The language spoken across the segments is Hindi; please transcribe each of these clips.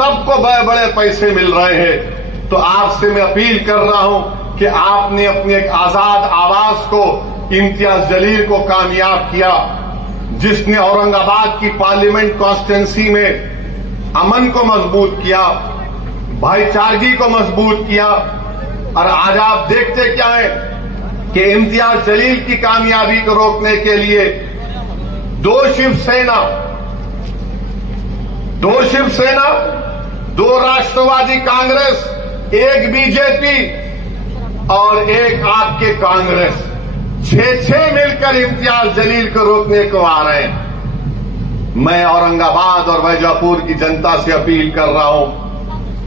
सबको बड़े बड़े पैसे मिल रहे हैं। तो आपसे मैं अपील कर रहा हूं कि आपने अपनी एक आजाद आवाज को इम्तियाज जलील को कामयाब किया, जिसने औरंगाबाद की पार्लियामेंट कॉन्स्टिट्यूंसी में अमन को मजबूत किया, भाईचारगी को मजबूत किया। और आज आप देखते क्या है कि इम्तियाज जलील की कामयाबी को रोकने के लिए दो शिवसेना, दो राष्ट्रवादी कांग्रेस, एक बीजेपी और एक आपके कांग्रेस, छह मिलकर इम्तियाज जलील को रोकने को आ रहे हैं। मैं औरंगाबाद और वैजापुर की जनता से अपील कर रहा हूं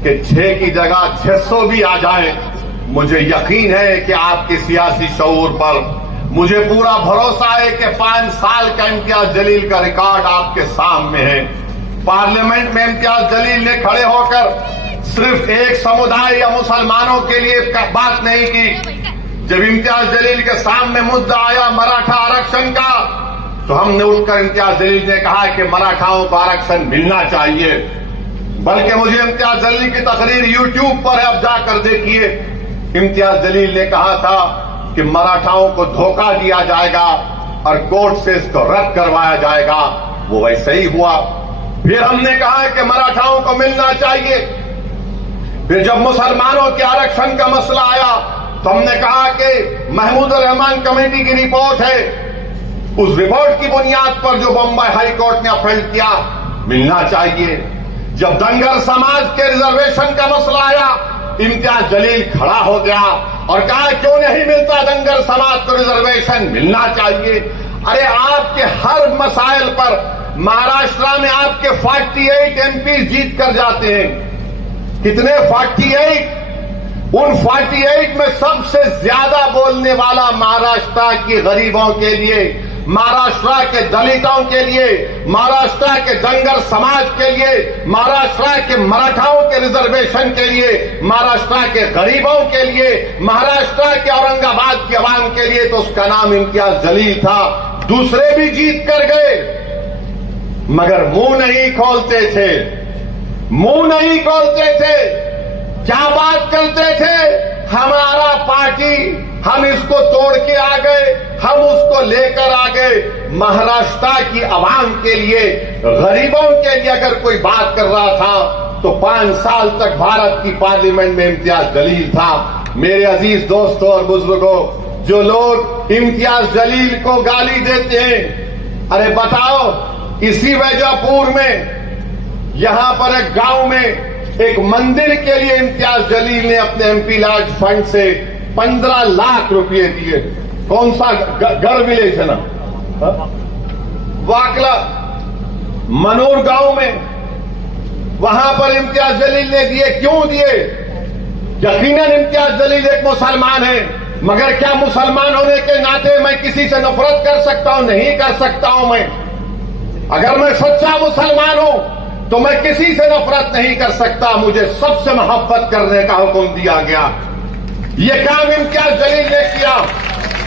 कि 6 की जगह 600 भी आ जाए। मुझे यकीन है कि आपके सियासी शऊर पर मुझे पूरा भरोसा है कि 5 साल का इम्तियाज जलील का रिकॉर्ड आपके सामने है। पार्लियामेंट में इम्तियाज जलील ने खड़े होकर सिर्फ एक समुदाय या मुसलमानों के लिए बात नहीं की। जब इम्तियाज जलील के सामने मुद्दा आया मराठा आरक्षण का, तो हमने उठकर इम्तियाज जलील ने कहा कि मराठाओं को आरक्षण मिलना चाहिए। बल्कि मुझे इम्तियाज जलील की तकरीर यूट्यूब पर है, अब जाकर देखिए। इम्तियाज जलील ने कहा था कि मराठाओं को धोखा दिया जाएगा और कोर्ट से इसको रद्द करवाया जाएगा। वो वैसे ही हुआ। फिर हमने कहा कि मराठाओं को मिलना चाहिए। फिर जब मुसलमानों के आरक्षण का मसला आया तो हमने कहा कि महमूद रहमान कमेटी की रिपोर्ट है, उस रिपोर्ट की बुनियाद पर जो बम्बई हाई कोर्ट ने अपील किया, मिलना चाहिए। जब धनगर समाज के रिजर्वेशन का मसला आया, इम्तियाज जलील खड़ा हो गया और कहा क्यों नहीं मिलता धनगर समाज को रिजर्वेशन, मिलना चाहिए। अरे आपके हर मसाइल पर महाराष्ट्र में आपके 48 एमपी जीत कर जाते हैं। कितने? 48। उन 48 में सबसे ज्यादा बोलने वाला महाराष्ट्र के गरीबों के लिए, महाराष्ट्र के दलितों के लिए, महाराष्ट्र के धनगर समाज के लिए, महाराष्ट्र के मराठाओं के रिजर्वेशन के लिए, महाराष्ट्र के गरीबों के लिए, महाराष्ट्र के औरंगाबाद की आवाम के लिए, तो उसका नाम इम्तियाज जलील था। दूसरे भी जीत कर गए, मगर मुंह नहीं खोलते थे, मुंह नहीं खोलते थे। क्या बात करते थे? हमारा पार्टी, हम इसको तोड़ के आ गए, हम उसको लेकर आ गए। महाराष्ट्र की आवाम के लिए, गरीबों के लिए अगर कोई बात कर रहा था तो 5 साल तक भारत की पार्लियामेंट में इम्तियाज जलील था। मेरे अजीज दोस्तों और बुजुर्गों, जो लोग इम्तियाज जलील को गाली देते हैं, अरे बताओ, इसी वैजापुर में यहां पर एक गांव में एक मंदिर के लिए इम्तियाज जलील ने अपने एमपी लार्ज फंड से 15 लाख रुपए दिए। कौन सा घर विलेज है ना, वाकला मनोर गांव में, वहां पर इम्तियाज जलील ने दिए। क्यों दिए? यकीनन इम्तियाज जलील एक मुसलमान है, मगर क्या मुसलमान होने के नाते मैं किसी से नफरत कर सकता हूं? नहीं कर सकता हूं। मैं अगर मैं सच्चा मुसलमान हूं तो मैं किसी से नफरत नहीं कर सकता। मुझे सबसे मोहब्बत करने का हुक्म दिया गया। ये काम इम्तियाज जलील ने किया।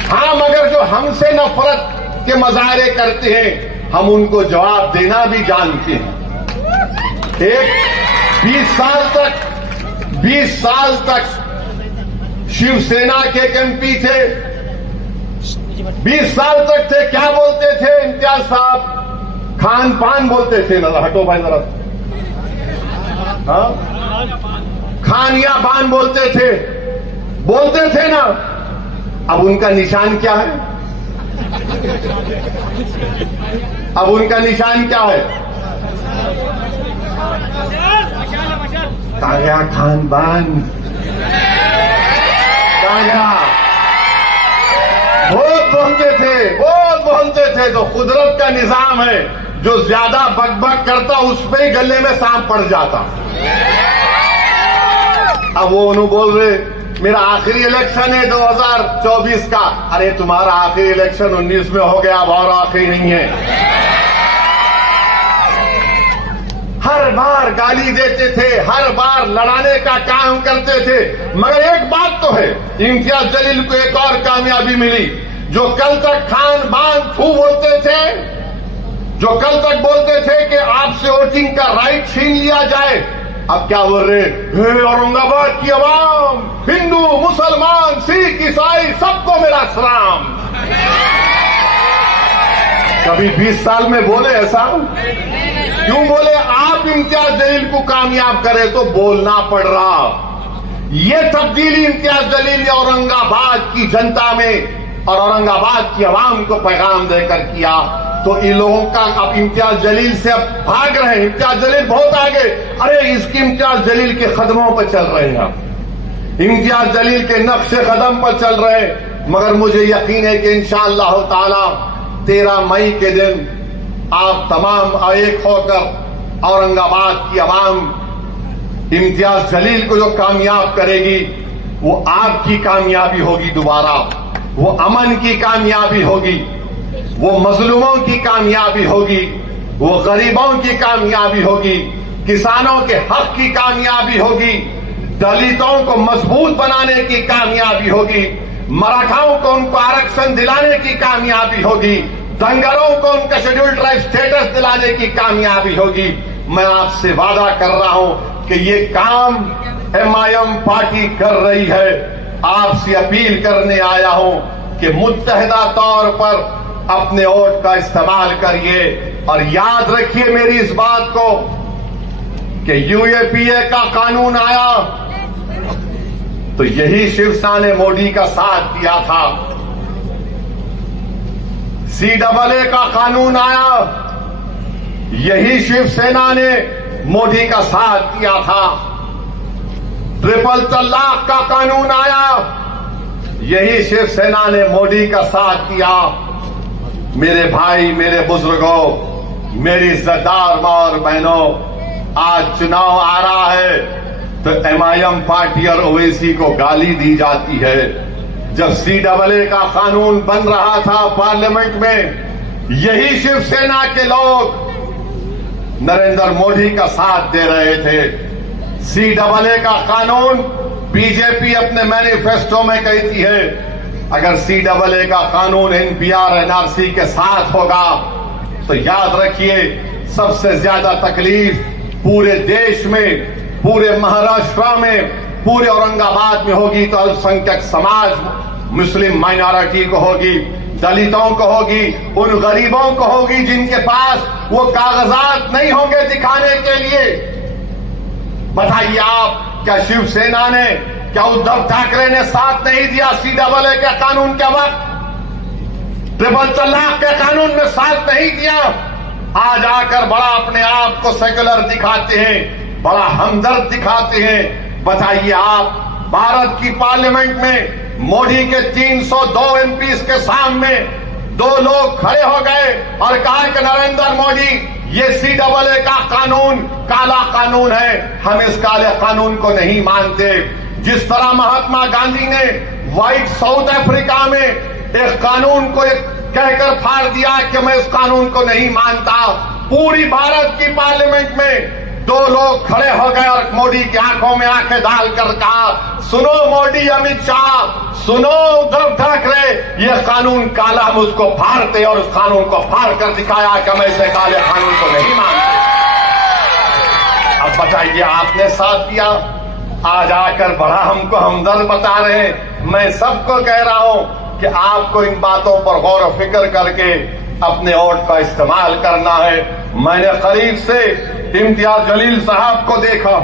हाँ, मगर जो हमसे नफरत के मजाहरे करते हैं, हम उनको जवाब देना भी जानते हैं। एक 20 साल तक शिवसेना के एमपी थे, 20 साल तक थे। क्या बोलते थे इम्तियाज साहब? खान पान बोलते थे ना। हटो भाई जरा। हाँ, खानिया पान बोलते थे ना। अब उनका निशान क्या है? अब उनका निशान क्या है? कहाँ गया खान पान? कहाँ गया? बहुत बोलते थे। तो कुदरत का निजाम है, जो ज्यादा बकबक करता उस पे ही गले में सांप पड़ जाता। अब वो उन्होंने बोल रहे मेरा आखिरी इलेक्शन है 2024 का। अरे तुम्हारा आखिरी इलेक्शन 19 में हो गया, अब और आखिरी नहीं है। हर बार गाली देते थे, हर बार लड़ाने का काम करते थे। मगर एक बात तो है, इम्तियाज जलील को एक और कामयाबी मिली। जो कल तक खान बान फू बोलते थे, जो कल तक बोलते थे कि आपसे वोटिंग का राइट छीन लिया जाए, अब क्या बोल रहे, हे औरंगाबाद की आवाम, हिंदू मुसलमान सिख ईसाई सबको मेरा सलाम। कभी 20 साल में बोले ऐसा? क्यों बोले? आप इम्तियाज जलील को कामयाब करें तो बोलना पड़ रहा। ये तब्दीली इम्तियाज जलील ने औरंगाबाद की जनता में और औरंगाबाद की आवाम को पैगाम देकर किया। तो इन लोगों का अब इम्तियाज जलील से अब भाग रहे हैं। इम्तियाज जलील बहुत आगे, अरे इसकी इम्तियाज जलील के कदमों पर चल रहे हैं, इम्तियाज जलील के नक्शे कदम पर चल रहे हैं। मगर मुझे यकीन है कि इंशाअल्लाह ताला 13 मई के दिन आप तमाम एक होकर औरंगाबाद की आवाम इम्तियाज जलील को जो कामयाब करेगी वो आपकी कामयाबी होगी। दोबारा वो अमन की कामयाबी होगी, वो मजलूमों की कामयाबी होगी, वो गरीबों की कामयाबी होगी, किसानों के हक की कामयाबी होगी, दलितों को मजबूत बनाने की कामयाबी होगी, मराठाओं को उनको आरक्षण दिलाने की कामयाबी होगी, दंगलों को उनका शेड्यूल ट्राइब स्टेटस दिलाने की कामयाबी होगी। मैं आपसे वादा कर रहा हूं कि ये काम एमआईएम पार्टी कर रही है। आपसे अपील करने आया हूं कि मुत्तहिदा तौर पर अपने वोट का इस्तेमाल करिए और याद रखिए मेरी इस बात को कि यूएपीए का कानून आया तो यही शिवसेना ने मोदी का साथ दिया था। सीएए का कानून आया, यही शिवसेना ने मोदी का साथ दिया था। ट्रिपल तलाक का कानून आया, यही शिवसेना ने मोदी का साथ दिया। मेरे भाई, मेरे बुजुर्गों, मेरी इज्जतदार मां और बहनों, आज चुनाव आ रहा है तो एमआईएम पार्टी और ओवैसी को गाली दी जाती है। जब सीएए का कानून बन रहा था पार्लियामेंट में, यही शिवसेना के लोग नरेंद्र मोदी का साथ दे रहे थे। सीएए का कानून बीजेपी अपने मैनिफेस्टो में कहती है अगर सीएए का कानून एनपीआर एनआरसी के साथ होगा तो याद रखिए सबसे ज्यादा तकलीफ पूरे देश में, पूरे महाराष्ट्र में, पूरे औरंगाबाद में होगी तो अल्पसंख्यक समाज, मुस्लिम माइनॉरिटी को होगी, दलितों को होगी, उन गरीबों को होगी जिनके पास वो कागजात नहीं होंगे दिखाने के लिए। बताइए आप, क्या शिवसेना ने, क्या उद्धव ठाकरे ने साथ नहीं दिया सीएए के कानून के वक्त? ट्रिपल तलाक के कानून में साथ नहीं दिया। आज आकर बड़ा अपने आप को सेक्युलर दिखाते हैं, बड़ा हमदर्द दिखाते हैं। बताइए आप, भारत की पार्लियामेंट में मोदी के 302 एमपीज के सामने 2 लोग खड़े हो गए और कहा कि नरेंद्र मोदी ये सीएए का कानून काला कानून है, हम इस काले कानून को नहीं मानते। जिस तरह महात्मा गांधी ने व्हाइट साउथ अफ्रीका में एक कानून को कहकर फाड़ दिया कि मैं इस कानून को नहीं मानता, पूरी भारत की पार्लियामेंट में 2 लोग खड़े हो गए और मोदी की आंखों में आंखें डालकर कहा, सुनो मोदी, अमित शाह, सुनो उद्धव ठाकरे, ये कानून काला, हम उसको फाड़ते और उस कानून को फाड़ कर दिखाया कि हम ऐसे काले कानून को नहीं मानते। अब बताइए, आपने साथ दिया, आज आकर बड़ा हमको हमदर्द बता रहे हैं। मैं सबको कह रहा हूं कि आपको इन बातों पर गौर और फिक्र करके अपने वोट का इस्तेमाल करना है। मैंने करीब से इम्तियाज जलील साहब को देखा,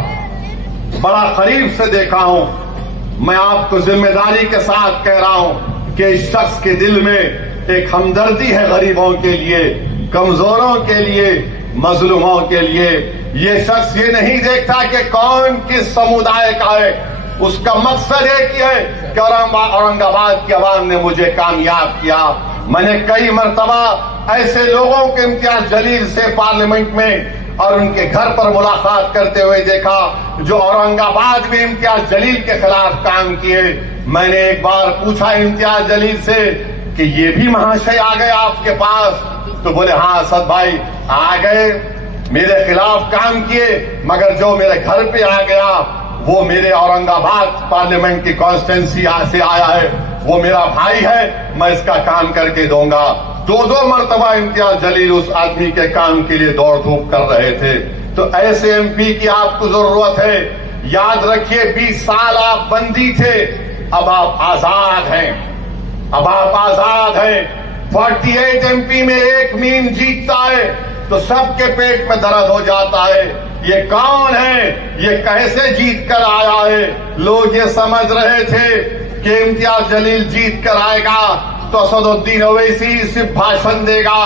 बड़ा करीब से देखा हूं। मैं आपको जिम्मेदारी के साथ कह रहा हूं कि इस शख्स के दिल में एक हमदर्दी है गरीबों के लिए, कमजोरों के लिए, मजलूमों के लिए। ये शख्स ये नहीं देखता कि कौन किस समुदाय का है, उसका मकसद एक ही है कि औरंगाबाद की आवाम ने मुझे कामयाब किया। मैंने कई मर्तबा ऐसे लोगों के इम्तियाज जलील से पार्लियामेंट में और उनके घर पर मुलाकात करते हुए देखा जो औरंगाबाद में इम्तियाज जलील के खिलाफ काम किए। मैंने एक बार पूछा इम्तियाज जलील से कि ये भी महाशय आ गए आपके पास? तो बोले हाँ असद भाई आ गए, मेरे खिलाफ काम किए, मगर जो मेरे घर पे आ गया वो मेरे औरंगाबाद पार्लियामेंट की कॉन्स्टिट्यूंसी से आया है, वो मेरा भाई है, मैं इसका काम करके दूंगा। दो मर्तबा इम्तियाज जलील उस आदमी के काम के लिए दौड़ धूप कर रहे थे। तो ऐसे एमपी की आपको जरूरत है। याद रखिए 20 साल आप बंदी थे, अब आप आजाद हैं, अब आप आजाद हैं। 48 एमपी में एक मीम जीतता है तो सबके पेट में दर्द हो जाता है। ये कौन है, ये कैसे जीत कर आया है। लोग ये समझ रहे थे कि इम्तियाज जलील जीत कर आएगा तो असदुद्दीन ओवैसी सिर्फ भाषण देगा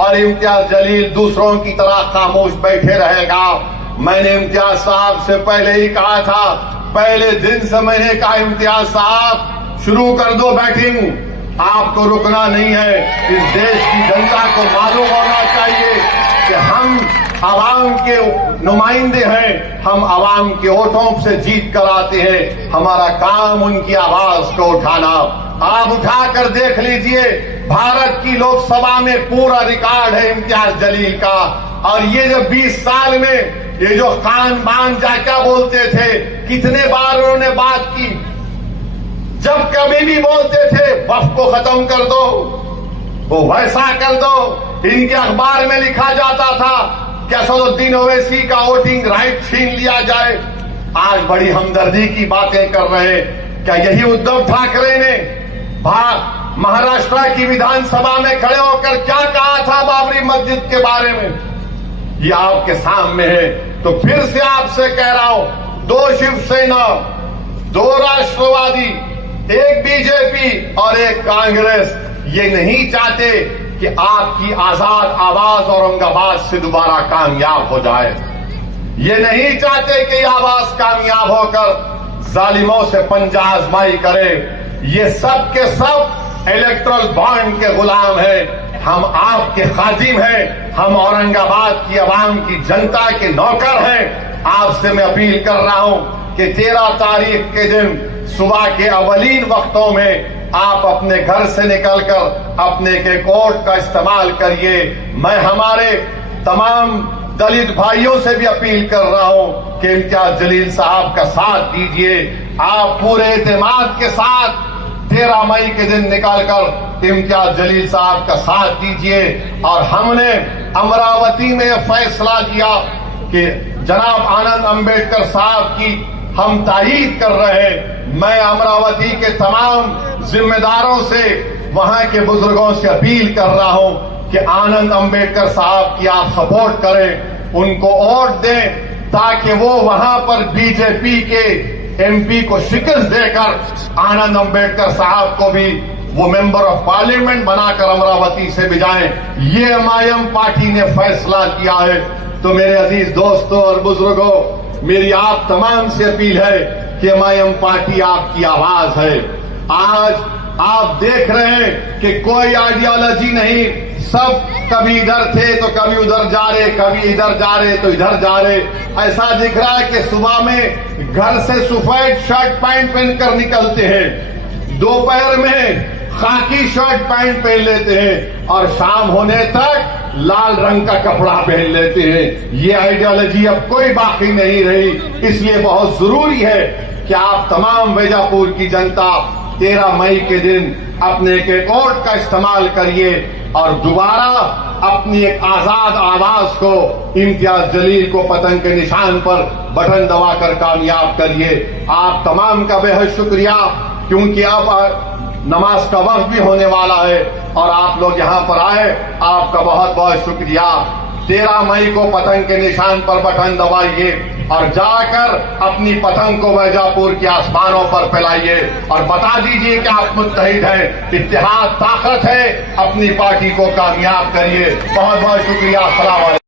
और इम्तियाज जलील दूसरों की तरह खामोश बैठे रहेगा। मैंने इम्तियाज साहब से पहले ही कहा था, पहले दिन से मैंने कहा इम्तियाज साहब शुरू कर दो बैटिंग, आपको रुकना नहीं है। इस देश की जनता को मालूम होना चाहिए कि हम आवाम के नुमाइंदे हैं, हम आवाम के वोटों से जीत कर आते हैं। हमारा काम उनकी आवाज को उठाना। आप उठाकर देख लीजिए, भारत की लोकसभा में पूरा रिकॉर्ड है इम्तियाज जलील का। और ये जो 20 साल में ये जो खान बान क्या बोलते थे, कितने बार उन्होंने बात की। जब कभी भी बोलते थे वफ को खत्म कर दो, वो वैसा कर दो। इनके अखबार में लिखा जाता था कि असदुद्दीन ओवैसी का वोटिंग राइट छीन लिया जाए। आज बड़ी हमदर्दी की बातें कर रहे हैं। क्या यही उद्धव ठाकरे ने महाराष्ट्र की विधानसभा में खड़े होकर क्या कहा था बाबरी मस्जिद के बारे में? ये आपके सामने है। तो फिर से आपसे कह रहा हूं, 2 शिवसेना, 2 राष्ट्रवादी, एक बीजेपी और एक कांग्रेस ये नहीं चाहते कि आपकी आजाद आवाज औरंगाबाद से दोबारा कामयाब हो जाए। ये नहीं चाहते कि आवाज कामयाब होकर जालिमों से पंजा आजमाई करे। ये सब के सब इलेक्ट्रल बॉन्ड के गुलाम हैं। हम आपके खादिम हैं, हम औरंगाबाद की आवाम की जनता के नौकर हैं। आपसे मैं अपील कर रहा हूं कि 13 तारीख के दिन सुबह के अवलीन वक्तों में आप अपने घर से निकलकर अपने के कोर्ट का इस्तेमाल करिए। मैं हमारे तमाम दलित भाइयों से भी अपील कर रहा हूं कि इम्तियाज जलील साहब का साथ दीजिए। आप पूरे एतमाद के साथ 13 मई के दिन निकालकर इम्तियाज जलील साहब का साथ दीजिए। और हमने अमरावती में फैसला किया कि जनाब आनंद अंबेडकर साहब की हम तारीफ कर रहे हैं। मैं अमरावती के तमाम जिम्मेदारों से, वहां के बुजुर्गों से अपील कर रहा हूं कि आनंद अंबेडकर साहब की आप सपोर्ट करें, उनको वोट दें ताकि वो वहां पर बीजेपी के एमपी को शिकस्त देकर आनंद अंबेडकर साहब को भी वो मेंबर ऑफ पार्लियामेंट बनाकर अमरावती से भिजाएं। ये एमआईएम पार्टी ने फैसला किया है। तो मेरे अजीज दोस्तों और बुजुर्गों, मेरी आप तमाम से अपील है कि एमआईएम पार्टी आपकी आवाज है। आज आप देख रहे हैं कि कोई आइडियोलॉजी नहीं, सब कभी इधर थे तो कभी उधर जा रहे, कभी इधर जा रहे तो इधर जा रहे। ऐसा दिख रहा है कि सुबह में घर से सफेद शर्ट पैंट पहनकर निकलते हैं, दोपहर में खाकी शर्ट पैंट पहन लेते हैं और शाम होने तक लाल रंग का कपड़ा पहन लेते हैं। ये आइडियोलॉजी अब कोई बाकी नहीं रही। इसलिए बहुत जरूरी है कि आप तमाम वैजापुर की जनता 13 मई के दिन अपने के वोट का इस्तेमाल करिए और दोबारा अपनी एक आजाद आवाज को इम्तियाज जलील को पतंग के निशान पर बटन दबाकर कामयाब करिए। आप तमाम का बेहद शुक्रिया, क्योंकि अब नमाज का वक्त भी होने वाला है और आप लोग यहां पर आए, आपका बहुत बहुत शुक्रिया। 13 मई को पतंग के निशान पर बटन दबाइए और जाकर अपनी पतंग को वैजापुर के आसमानों पर फैलाइए और बता दीजिए कि आप मुत्तहिद हैं, इत्तेहाद ताकत है, अपनी पार्टी को कामयाब करिए। बहुत बहुत शुक्रिया। अस्सलाम वालेकुम।